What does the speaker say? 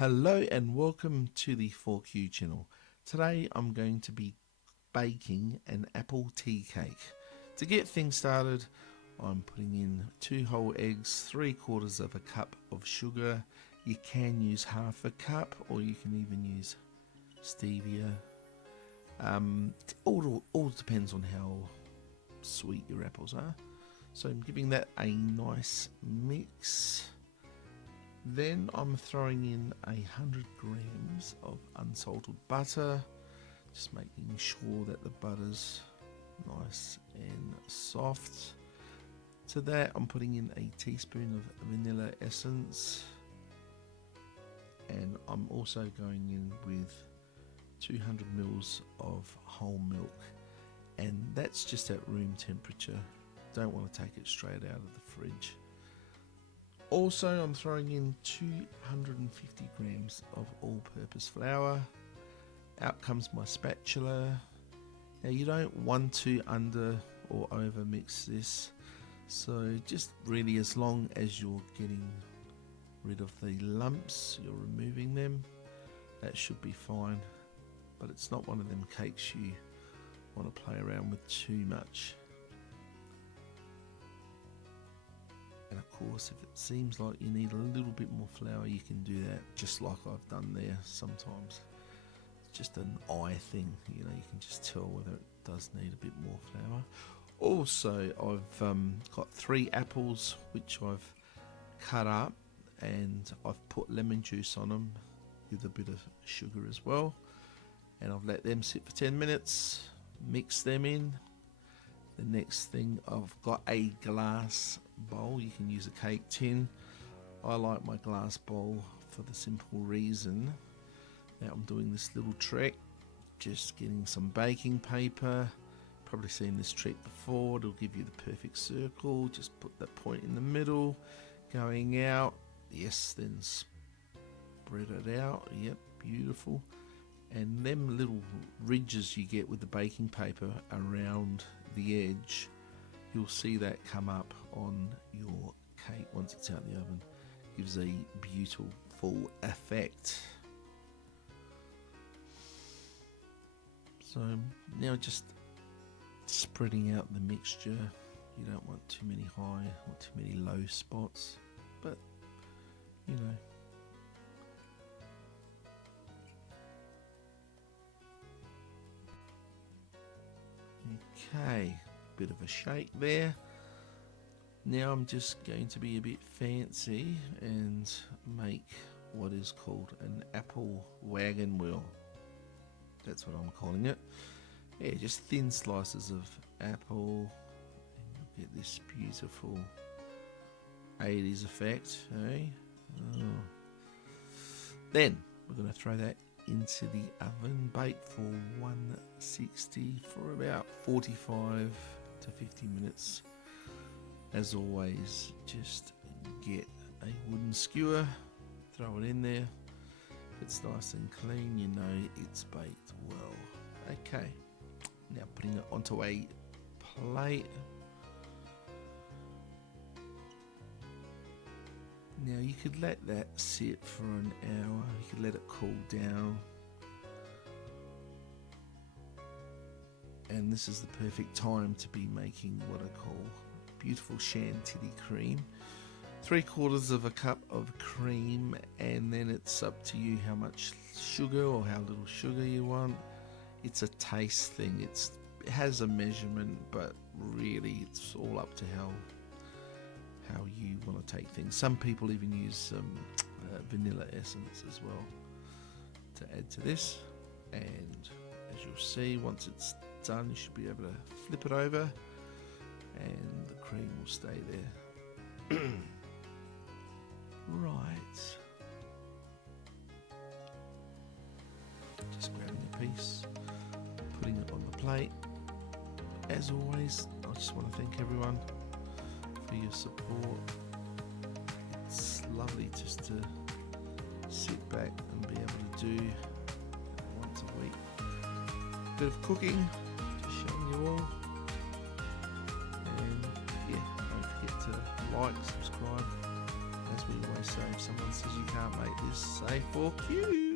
Hello and welcome to the 4Q channel. Today I'm going to be baking an apple tea cake. To get things started, I'm putting in 2 whole eggs, 3/4 of a cup of sugar. You can use half a cup or you can even use stevia. All depends on how sweet your apples are. So I'm giving that a nice mix. Then I'm throwing in 100 grams of unsalted butter, just making sure that the butter's nice and soft. To that I'm putting in a teaspoon of vanilla essence, and I'm also going in with 200 mils of whole milk, and that's just at room temperature. Don't want to take it straight out of the fridge. Also, I'm throwing in 250 grams of all-purpose flour. Out comes my spatula. Now you don't want to under or over mix this, so just really as long as you're getting rid of the lumps, you're removing them, that should be fine. But it's not one of them cakes you want to play around with too much. And of course, if it seems like you need a little bit more flour, you can do that, just like I've done there sometimes. It's just an eye thing, you can just tell whether it does need a bit more flour. Also, I've got 3 apples which I've cut up, and I've put lemon juice on them with a bit of sugar as well, and I've let them sit for 10 minutes, mix them in. The next thing, I've got a glass bowl. You can use a cake tin. I like my glass bowl for the simple reason that I'm doing this little trick, just getting some baking paper. Probably seen this trick before. It'll give you the perfect circle. Just put that point in the middle, going out. Yes, then spread it out. Yep, beautiful. And them little ridges you get with the baking paper around the edge, you'll see that come up on your cake once it's out of the oven. Gives a beautiful effect. So now just spreading out the mixture. You don't want too many high or too many low spots, but Okay, bit of a shake there. Now I'm just going to be a bit fancy and make what is called an apple wagon wheel. That's what I'm calling it. Yeah, just thin slices of apple, and you'll get this beautiful 80s effect, eh? Oh. Then we're going to throw that into the oven, bake for 160 for about 45 to 50 minutes. As always, just get a wooden skewer, throw it in there. If it's nice and clean, you know it's baked well. Okay, now putting it onto a plate. Now you could let that sit for an hour, you could let it cool down, and this is the perfect time to be making what I call beautiful chantilly cream. 3/4 of a cup of cream, and then it's up to you how much sugar or how little sugar you want. It's a taste thing, it has a measurement, but really it's all up to how you want to take things. Some people even use vanilla essence as well to add to this, and as you'll see, once it's done, you should be able to flip it over and the cream will stay there. Right, just grabbing a piece, putting it on the plate. As always, I just want to thank everyone for your support. It's lovely just to sit back and be able to do once a week a bit of cooking, just showing you all. And yeah, don't forget to like, subscribe as we wait So if someone says you can't make this, say fuck you.